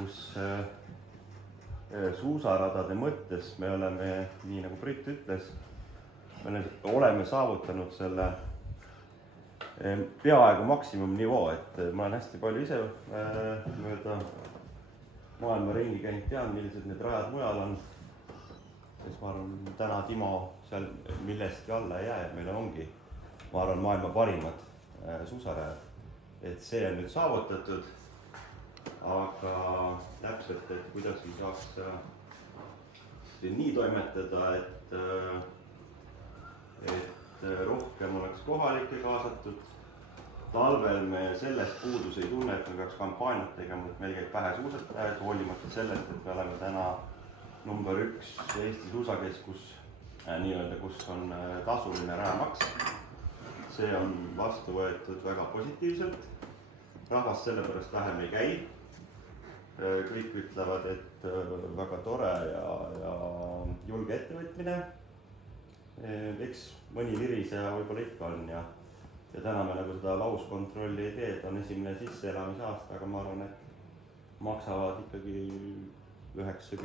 kus suusaradade mõttes me oleme, nii nagu Brit ütles, me oleme saavutanud selle peaaegu maksimumnivoo, et ma olen hästi palju ise mööda maailma ringi käinud, tean, millised need rajad mujal on. Siis ma arvan, täna Timo seal millestki alla ei jää, meil ongi, ma arvan, maailma parimad suusarajad. Et see on nüüd saavutatud, aga täpselt, et kuidas me saaks siin nii toimetada, et rohkem oleks kohalikke kaasatud. Talvel me sellest puudus ei tunne, et me peaks kampaaniat tegema, et meil käib vähe suusatajaid, hoolimata sellest, et me oleme täna number 1 Eesti suusakeskus, nii-öelda, kus on tasuline rajamaks. See on vastu võetud väga positiivselt. Rahvas sellepärast vähem ei käi. Kõik ütlevad, et väga tore ja julge ettevõtmine. Eks mõni viriseja võib-olla ikka on ja täna me nagu seda lauskontrolli ei tee, et on esimene sisseelamise aasta, aga ma arvan, et maksavad ikkagi 90